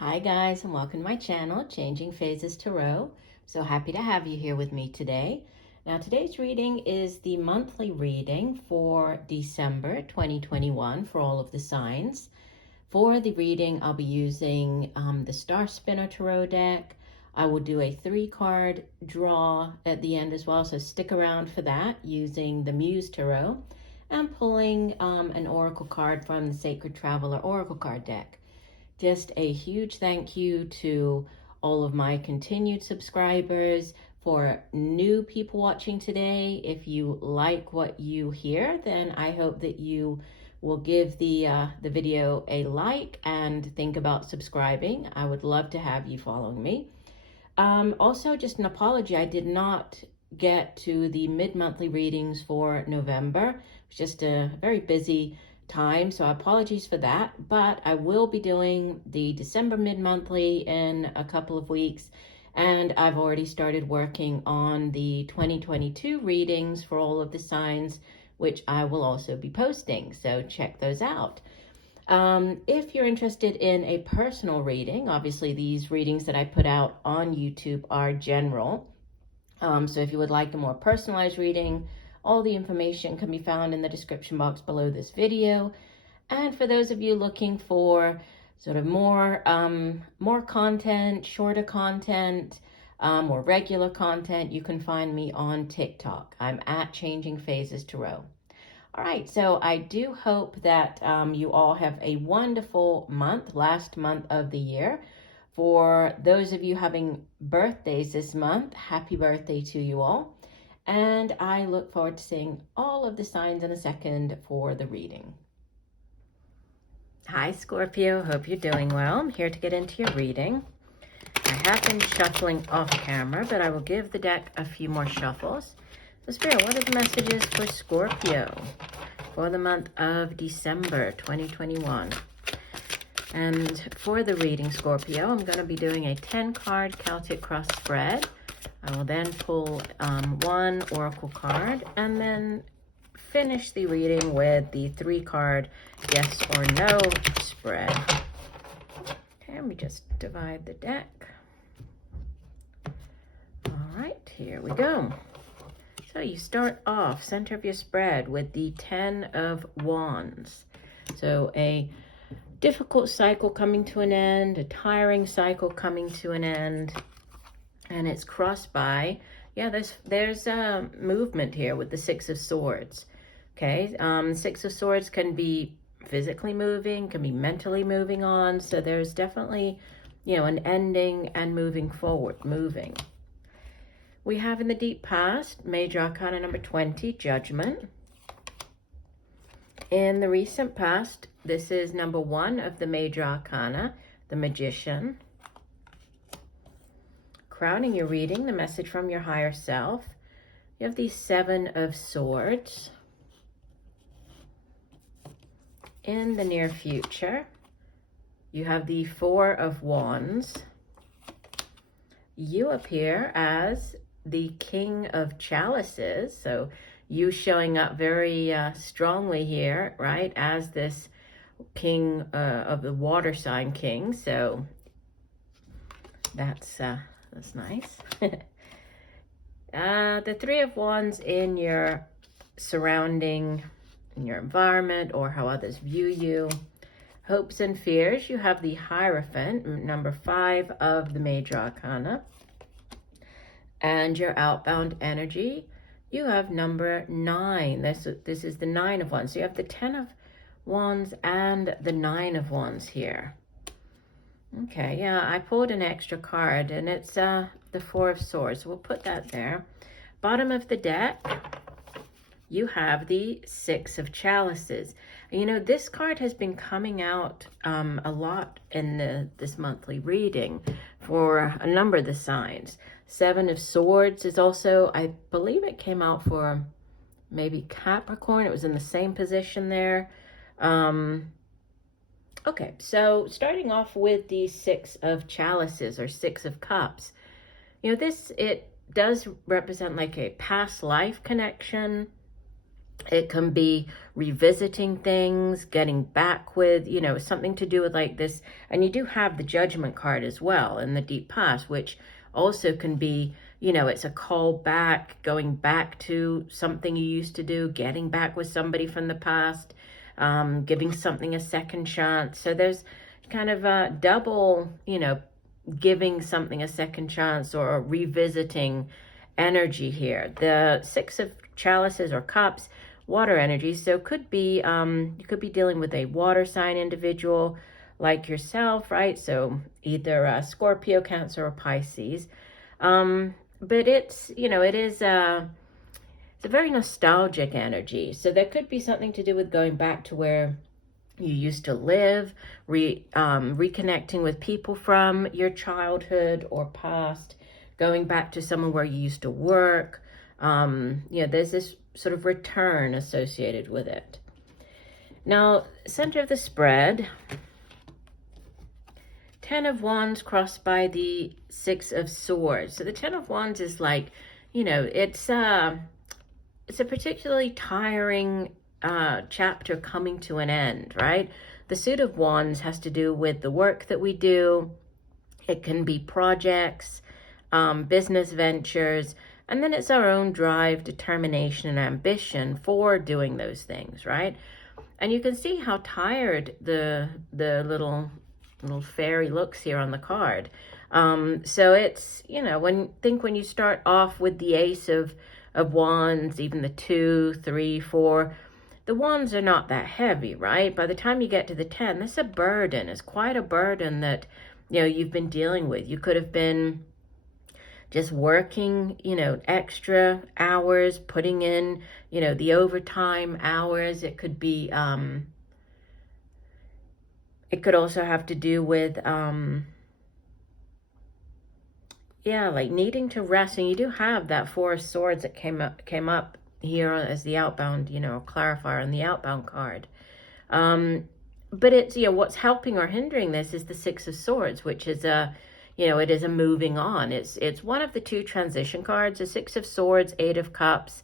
Hi guys, and welcome to my channel, Changing Phases Tarot. So happy to have you here with me today. Now today's reading is the monthly reading for December 2021 for all of the signs. For the reading, I'll be using the Star Spinner Tarot deck. I will do a 3-card draw at the end as well, so stick around for that using the Muse Tarot and pulling an oracle card from the Sacred Traveler Oracle card deck. Just a huge thank you to all of my continued subscribers. For new people watching today, if you like what you hear, then I hope that you will give the video a like and think about subscribing. I would love to have you following me. Also, just an apology, I did not get to the mid-monthly readings for November. It was just a very busy time, so apologies for that, but I will be doing the December mid-monthly in a couple of weeks, and I've already started working on the 2022 readings for all of the signs, which I will also be posting, so check those out. If you're interested in a personal reading, obviously these readings that I put out on YouTube are general, so if you would like a more personalized reading, all the information can be found in the description box below this video. And for those of you looking for sort of more content, shorter content, more regular content, you can find me on TikTok. I'm at Changing Phases Tarot. All right, so I do hope that you all have a wonderful month, last month of the year. For those of you having birthdays this month, happy birthday to you all. And I look forward to seeing all of the signs in a second for the reading. Hi Scorpio, hope you're doing well. I'm here to get into your reading. I have been shuffling off camera, but I will give the deck a few more shuffles. So Spirit, what are the messages for Scorpio for the month of December 2021? And for the reading, Scorpio, I'm going to be doing a 10-card Celtic cross spread. I will then pull one oracle card and then finish the reading with the 3-card yes or no spread. Okay, let me just divide the deck. All right, here we go. So you start off center of your spread with the 10 of Wands. So a difficult cycle coming to an end, a tiring cycle coming to an end. And it's crossed by, there's a movement here with the 6 of Swords. Okay, 6 of Swords can be physically moving, can be mentally moving on. So there's definitely, an ending and moving forward, moving. We have in the deep past, Major Arcana number 20, Judgment. In the recent past, this is number 1 of the Major Arcana, the Magician. Crowning your reading, the message from your higher self, you have the 7 of Swords. In the near future, you have the 4 of Wands. You appear as the King of Chalices, so you showing up very strongly here, right, as this King of the water sign king, so that's nice. The 3 of Wands in your surrounding, in your environment, or how others view you. Hopes and fears, you have the Hierophant, number 5 of the Major Arcana. And your outbound energy, you have number 9. This is the 9 of Wands. So you have the 10 of Wands and the 9 of Wands here. Okay, yeah, I pulled an extra card, and it's the 4 of Swords. We'll put that there. Bottom of the deck, you have the 6 of Chalices. This card has been coming out a lot in this monthly reading for a number of the signs. 7 of Swords is also, I believe it came out for maybe Capricorn. It was in the same position there. Okay, so starting off with the 6 of Chalices or 6 of Cups, it does represent like a past life connection. It can be revisiting things, getting back with, something to do with like this. And you do have the Judgment card as well in the deep past, which also can be, it's a call back, going back to something you used to do, getting back with somebody from the past, giving something a second chance. So there's kind of a double, giving something a second chance or revisiting energy here. The Six of Chalices or Cups, water energy, so could be you could be dealing with a water sign individual like yourself, right? So either Scorpio, Cancer, or Pisces. But it's, it is it's a very nostalgic energy. So there could be something to do with going back to where you used to live, reconnecting with people from your childhood or past, going back to somewhere where you used to work. There's this sort of return associated with it. Now, center of the spread, 10 of Wands crossed by the 6 of Swords. So the 10 of Wands is like, it's a particularly tiring chapter coming to an end, right? The Suit of Wands has to do with the work that we do. It can be projects, business ventures, and then it's our own drive, determination, and ambition for doing those things, right? And you can see how tired the little fairy looks here on the card. So it's, when you start off with the Ace of Wands, even the 2, 3, 4, the wands are not that heavy, right? By the time you get to the 10, that's a burden. It's quite a burden that, you've been dealing with. You could have been just working, extra hours, putting in, the overtime hours. It could be, it could also have to do with, like needing to rest. And you do have that 4 of Swords that came up here as the outbound, clarifier on the outbound card. But it's, what's helping or hindering this is the 6 of Swords, which is it is a moving on. It's one of the 2 transition cards, the 6 of Swords, 8 of Cups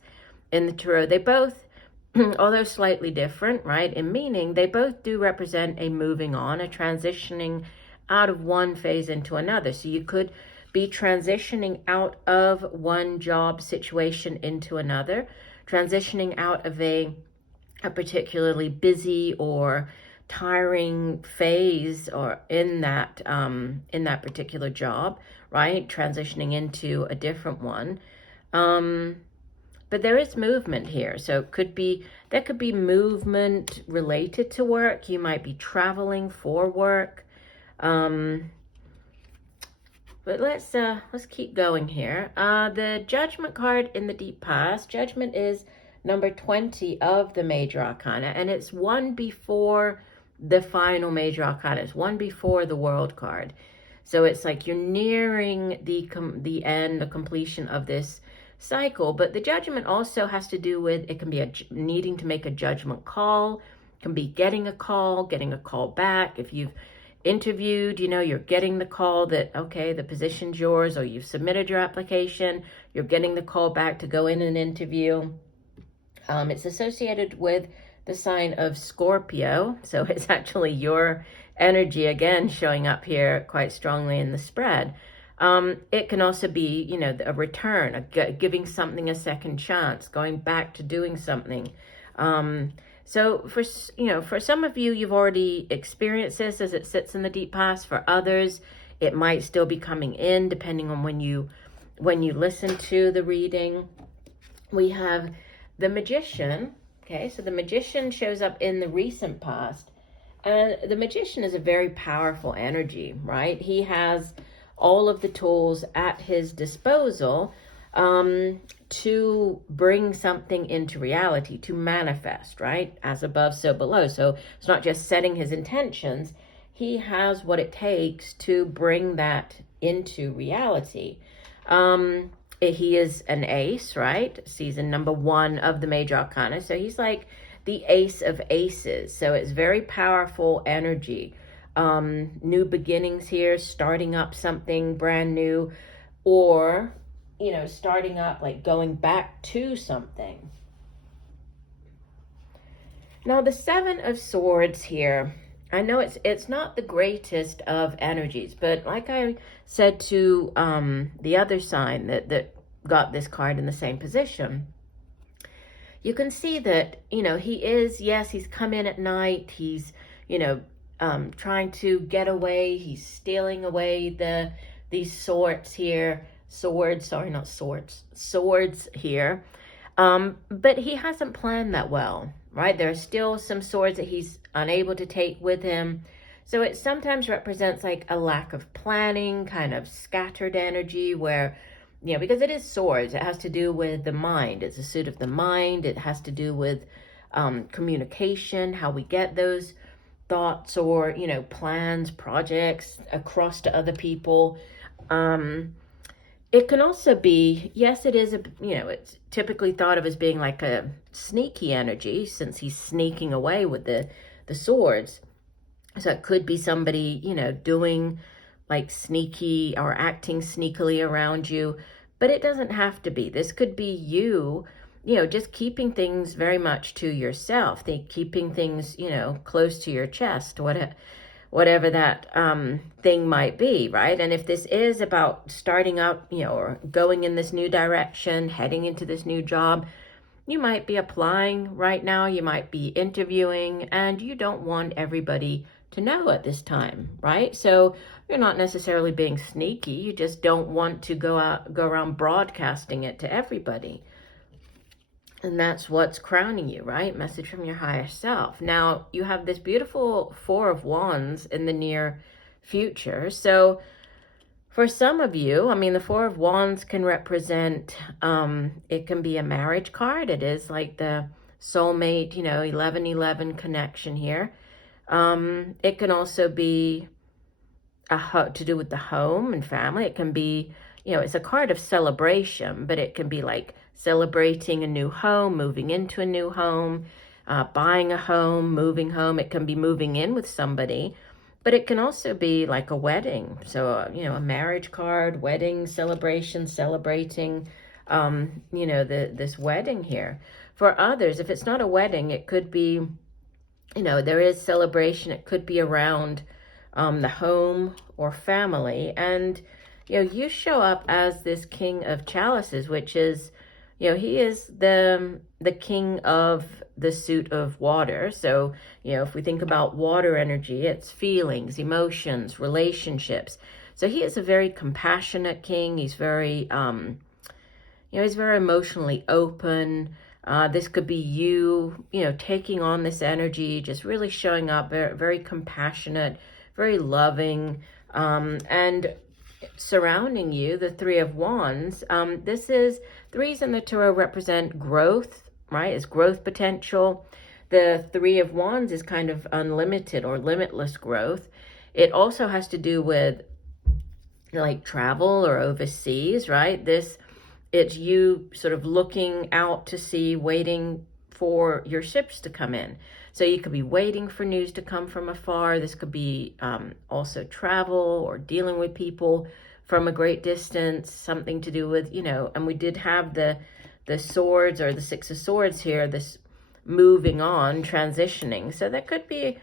in the tarot. They both, although slightly different, right, in meaning, they both do represent a moving on, a transitioning out of one phase into another. So you could be transitioning out of one job situation into another, transitioning out of a particularly busy or tiring phase or in that particular job, right? Transitioning into a different one. But there is movement here. So there could be movement related to work. You might be traveling for work. But let's keep going here. The Judgment card in the deep past. Judgment is number 20 of the major arcana, and it's one before the final major arcana. It's one before the World card. So it's like you're nearing the end, the completion of this cycle. But the Judgment also has to do with, it can be needing to make a judgment call, can be getting a call back. If you've interviewed, you're getting the call that, okay, the position's yours, or you've submitted your application, you're getting the call back to go in an interview. It's associated with the sign of Scorpio, so it's actually your energy again showing up here quite strongly in the spread. It can also be, a return, giving something a second chance, going back to doing something. So for some of you, you've already experienced this as it sits in the deep past. For others, it might still be coming in depending on when you listen to the reading. We have the Magician. Okay, so the Magician shows up in the recent past. And the Magician is a very powerful energy, right? He has all of the tools at his disposal to bring something into reality, to manifest, right? As above, so below. So it's not just setting his intentions. He has what it takes to bring that into reality. He is an ace, right? Season number 1 of the major arcana. So he's like the ace of aces. So it's very powerful energy. New beginnings here, starting up something brand new, or, starting up, like going back to something. Now the Seven of Swords here, I know it's not the greatest of energies, but like I said to the other sign that got this card in the same position, you can see that, he is, yes, he's come in at night, he's, trying to get away, he's stealing away these swords here, swords here, but he hasn't planned that well, right? There are still some swords that he's unable to take with him. So it sometimes represents like a lack of planning, kind of scattered energy where, because it is swords, it has to do with the mind. It's a suit of the mind. It has to do with communication, how we get those thoughts or, plans, projects across to other people. It can also be, yes, it is, it's typically thought of as being like a sneaky energy since he's sneaking away with the swords. So it could be somebody, doing like sneaky or acting sneakily around you, but it doesn't have to be. This could be you, just keeping things very much to yourself, keeping things, close to your chest, whatever that thing might be, right? And if this is about starting up, or going in this new direction, heading into this new job, you might be applying right now, you might be interviewing, and you don't want everybody to know at this time, right? So you're not necessarily being sneaky, you just don't want to go around broadcasting it to everybody. And that's what's crowning you, right? Message from your higher self. Now, you have this beautiful Four of Wands in the near future. So for some of you, the Four of Wands can represent, it can be a marriage card. It is like the soulmate, 1111 connection here. It can also be to do with the home and family. It can be, it's a card of celebration, but it can be like celebrating a new home, moving into a new home, buying a home, moving home. It can be moving in with somebody, but it can also be like a wedding. So, a marriage card, wedding, celebration, celebrating, this wedding here. For others, if it's not a wedding, it could be, there is celebration. It could be around the home or family. And, you show up as this King of Chalices, which is, he is the king of the suit of water. So, if we think about water energy, it's feelings, emotions, relationships. So he is a very compassionate king. He's very, he's very emotionally open. This could be you, taking on this energy, just really showing up, very, very compassionate, very loving, and surrounding you, the Three of Wands. Threes in the tarot represent growth, right? It's growth potential. The Three of Wands is kind of unlimited or limitless growth. It also has to do with like travel or overseas, right? It's you sort of looking out to sea, waiting for your ships to come in. So you could be waiting for news to come from afar. This could be also travel or dealing with people from a great distance, something to do with, and we did have the swords or the Six of Swords here, this moving on, transitioning. So that could be,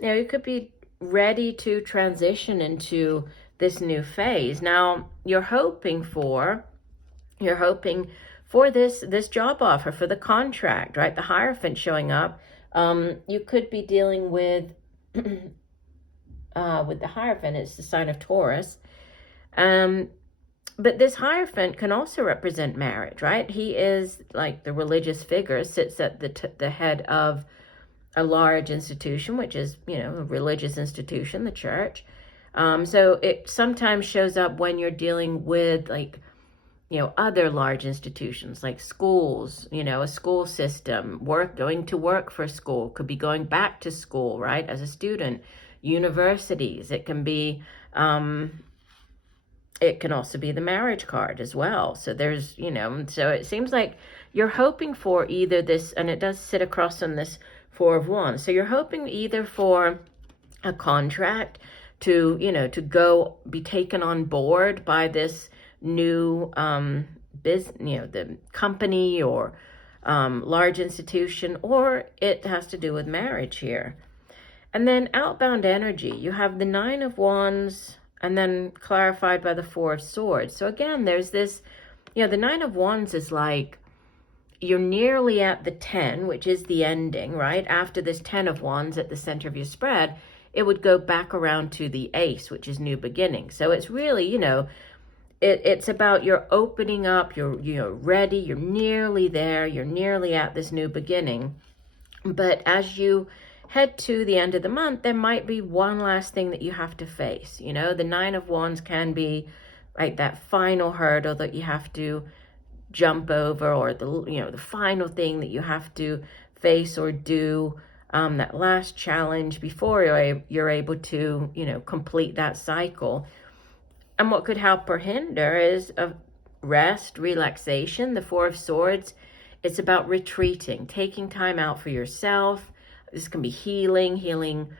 you could be ready to transition into this new phase. Now, you're hoping for this job offer, for the contract, right? The Hierophant showing up. You could be dealing with the Hierophant. It's the sign of Taurus. But this Hierophant can also represent marriage, right? He is like the religious figure, sits at the head of a large institution, which is, a religious institution, the church. So it sometimes shows up when you're dealing with like, other large institutions like schools, a school system, going to work for school, could be going back to school, right, as a student, universities. It can be, it can also be the marriage card as well. So there's, so it seems like you're hoping for either this, and it does sit across on this Four of Wands. So you're hoping either for a contract to, to be taken on board by this new the company or large institution, or it has to do with marriage here. And then outbound energy, you have the Nine of Wands and then clarified by the Four of Swords. So again, there's this, the Nine of Wands is like, you're nearly at the 10, which is the ending, right? After this 10 of Wands at the center of your spread, it would go back around to the Ace, which is new beginning. So it's really, it's about you're opening up, you're ready, you're nearly there, you're nearly at this new beginning. But as you head to the end of the month, there might be one last thing that you have to face. The Nine of Wands can be like that final hurdle that you have to jump over, or the final thing that you have to face or do, that last challenge before you're able to, complete that cycle. And what could help or hinder is a rest, relaxation. The Four of Swords, it's about retreating, taking time out for yourself. This can be healing,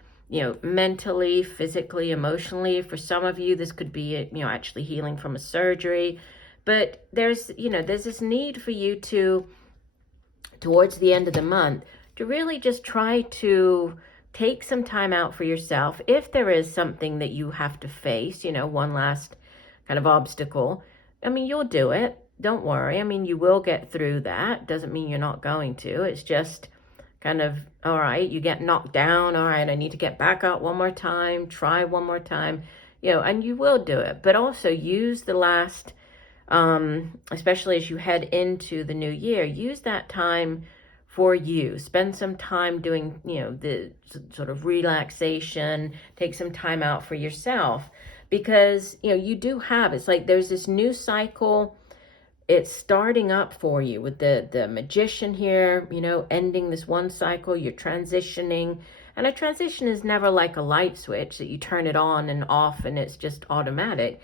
mentally, physically, emotionally. For some of you, this could be, actually healing from a surgery. But there's this need for you to, towards the end of the month, to really just try to take some time out for yourself. If there is something that you have to face, one last kind of obstacle, you'll do it. Don't worry. You will get through that. Doesn't mean you're not going to. It's just kind of, all right, you get knocked down. All right, I need to get back out one more time, try one more time, and you will do it. But also use the last, especially as you head into the new year, use that time for you. Spend some time doing, the sort of relaxation, take some time out for yourself, because, you do have, it's like there's this new cycle. It's starting up for you with the Magician here, ending this one cycle, you're transitioning. And a transition is never like a light switch that you turn it on and off and it's just automatic.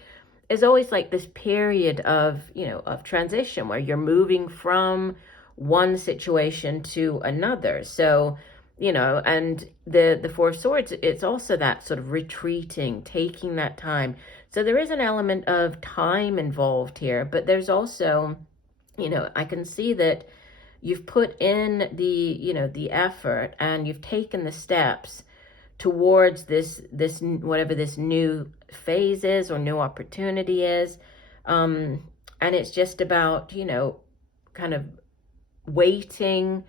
It's always like this period of, of transition where you're moving from one situation to another. So, and the Four of Swords, it's also that sort of retreating, taking that time. So there is an element of time involved here, but there's also, I can see that you've put in the effort and you've taken the steps towards this whatever this new phase is or new opportunity is. And it's just about, kind of waiting,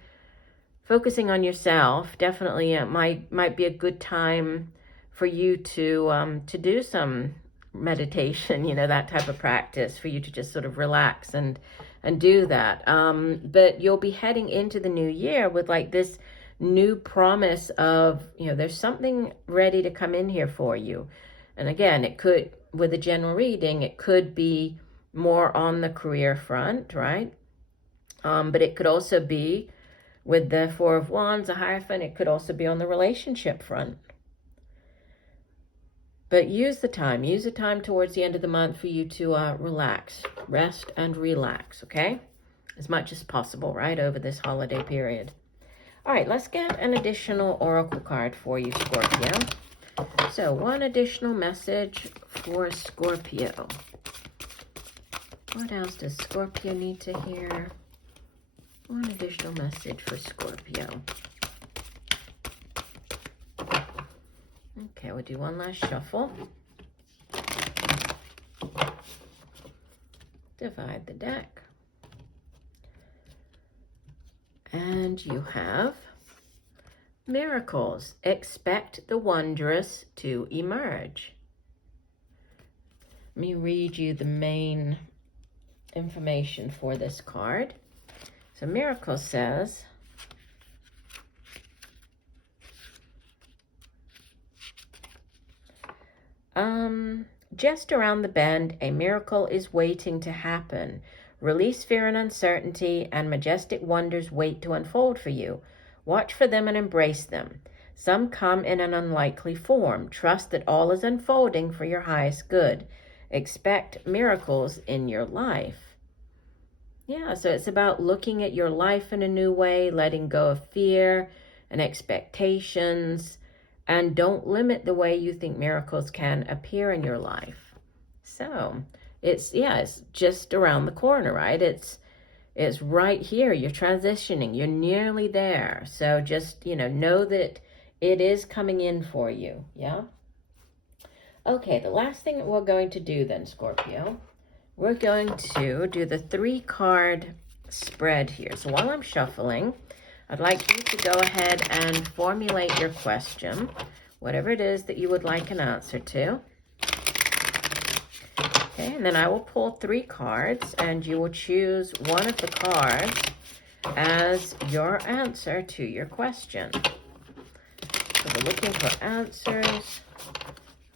focusing on yourself. Definitely it might be a good time for you to do some meditation, that type of practice, for you to just sort of relax and do that. But you'll be heading into the new year with like this new promise of, there's something ready to come in here for you. And again, it could, with a general reading, it could be more on the career front, right? But it could also be with the Four of Wands, a Hierophant, it could also be on the relationship front. But use the time towards the end of the month for you to relax, rest and relax, okay? As much as possible, right, over this holiday period. All right, let's get an additional oracle card for you, Scorpio. So one additional message for Scorpio. What else does Scorpio need to hear? One additional message for Scorpio. Okay, we'll do one last shuffle. Divide the deck. And you have miracles. Expect the wondrous to emerge. Let me read you the main information for this card. So Miracle says, just around the bend, a miracle is waiting to happen. Release fear and uncertainty, and majestic wonders wait to unfold for you. Watch for them and embrace them. Some come in an unlikely form. Trust that all is unfolding for your highest good. Expect miracles in your life. Yeah, so it's about looking at your life in a new way, letting go of fear and expectations, and don't limit the way you think miracles can appear in your life. So it's just around the corner, right? It's is right here. You're transitioning. You're nearly there. So just, know that it is coming in for you. Yeah? Okay, the last thing that we're going to do then, Scorpio, we're going to do the 3-card spread here. So while I'm shuffling, I'd like you to go ahead and formulate your question, whatever it is that you would like an answer to. Okay, and then I will pull 3 cards, and you will choose one of the cards as your answer to your question. So we're looking for answers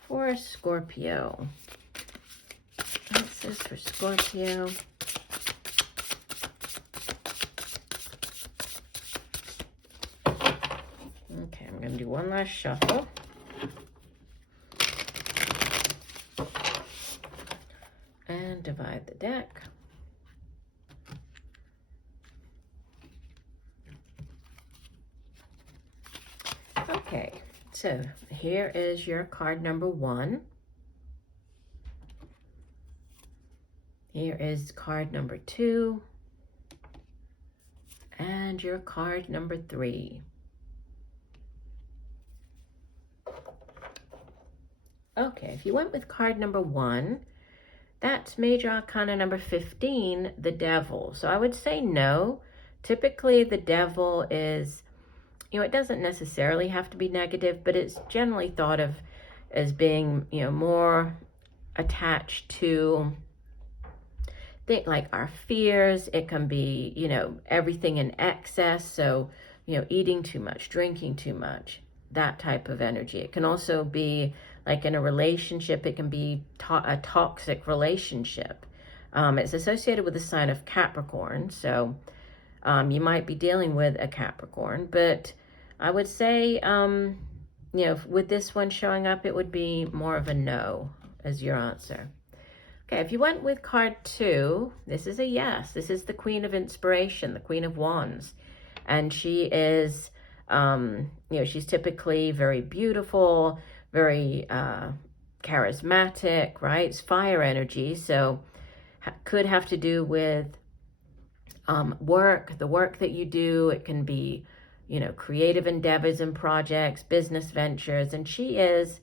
for Scorpio. Answers for Scorpio. Okay, I'm going to do one last shuffle. And divide the deck. Okay, so here is your card number 1. Here is card number 2. And your card number 3. Okay, if you went with card number 1, that's Major Arcana number 15, the Devil. So I would say no. Typically, the Devil is, it doesn't necessarily have to be negative, but it's generally thought of as being, more attached to like our fears. It can be, everything in excess. So, eating too much, drinking too much, that type of energy. It can also be like in a relationship, it can be a toxic relationship. It's associated with the sign of Capricorn. So you might be dealing with a Capricorn, but I would say, with this one showing up, it would be more of a no as your answer. Okay, if you went with card 2, this is a yes. This is the Queen of Inspiration, the Queen of Wands. And she is, she's typically very beautiful, very charismatic, right? It's fire energy, so could have to do with work, the work that you do. It can be, creative endeavors and projects, business ventures. And she is,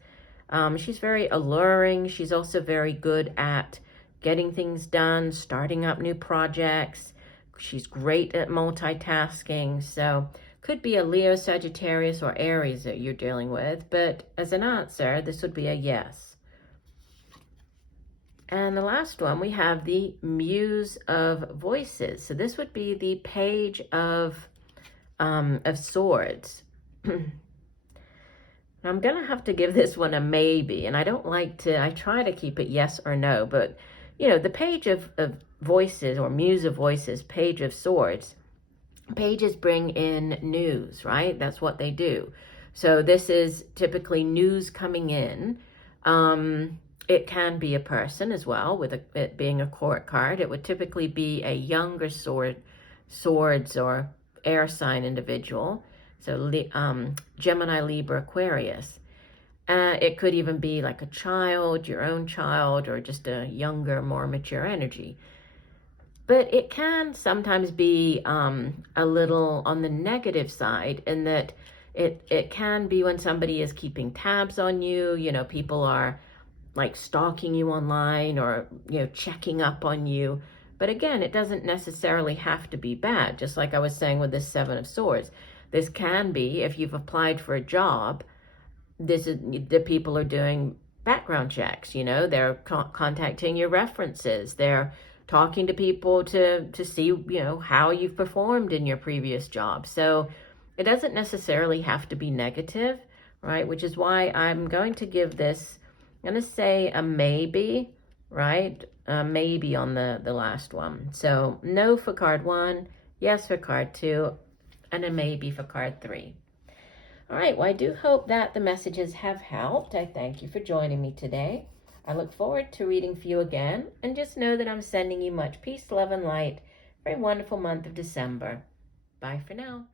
she's very alluring. She's also very good at getting things done, starting up new projects. She's great at multitasking. So could be a Leo, Sagittarius, or Aries that you're dealing with. But as an answer, this would be a yes. And the last one, we have the Muse of Voices. So this would be the Page of Swords. I'm going to have to give this one a maybe. And I don't like to, I try to keep it yes or no. But, the Page of Voices, or Muse of Voices, Page of Swords, pages bring in news, right? That's what they do. So this is typically news coming in. It can be a person as well, with it being a court card. It would typically be a younger swords or air sign individual. So Gemini, Libra, Aquarius. It could even be like a child, your own child, or just a younger, more mature energy. But it can sometimes be a little on the negative side, in that it can be when somebody is keeping tabs on you. People are like stalking you online, or, checking up on you. But again, it doesn't necessarily have to be bad. Just like I was saying with this 7 of Swords. This can be, if you've applied for a job, this is the people are doing background checks. They're contacting your references. They're talking to people to see, how you've performed in your previous job. So it doesn't necessarily have to be negative, right? Which is why I'm going to give this, I'm going to say a maybe, right? Maybe on the last one. So no for card 1, yes for card 2, and a maybe for card 3. All right, well, I do hope that the messages have helped. I thank you for joining me today. I look forward to reading for you again, and just know that I'm sending you much peace, love, and light for a wonderful month of December. Bye for now.